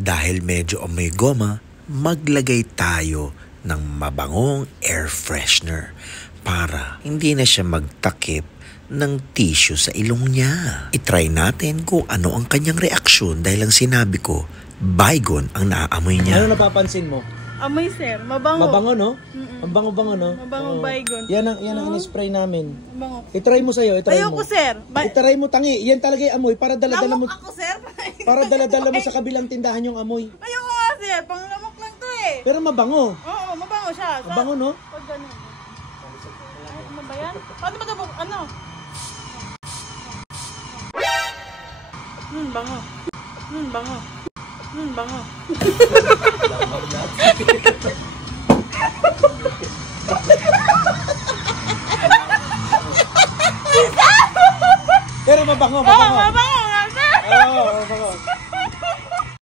Dahil medyo amoy goma, maglagay tayo ng mabangong air freshener para hindi na siya magtakip ng tissue sa ilong niya. I-try natin kung ano ang kanyang reaksyon dahil ang sinabi ko, baygon ang naaamoy niya. Ano napapansin mo? Amoy, sir. Mabango. Mabango, no? Ang bango-bango, no? Mabango baygon. Yan ang in-spray namin. Mabango. I-try mo sa'yo, i-try mo. Ayoko, sir. I-try mo, tangi. Yan talaga yung amoy. Para dala-dala mo. Ako, sir. Para dala-dala mo sa kabilang tindahan yung amoy. Ayoko nga, sir. Panglamok lang to eh. Pero mabango. Oo, mabango siya. Mabango, no? Pag ganun. Ay, ano ba yan? Paano ba ito? Ano? Bango. Bango. Bango. Pero mabango, mabango.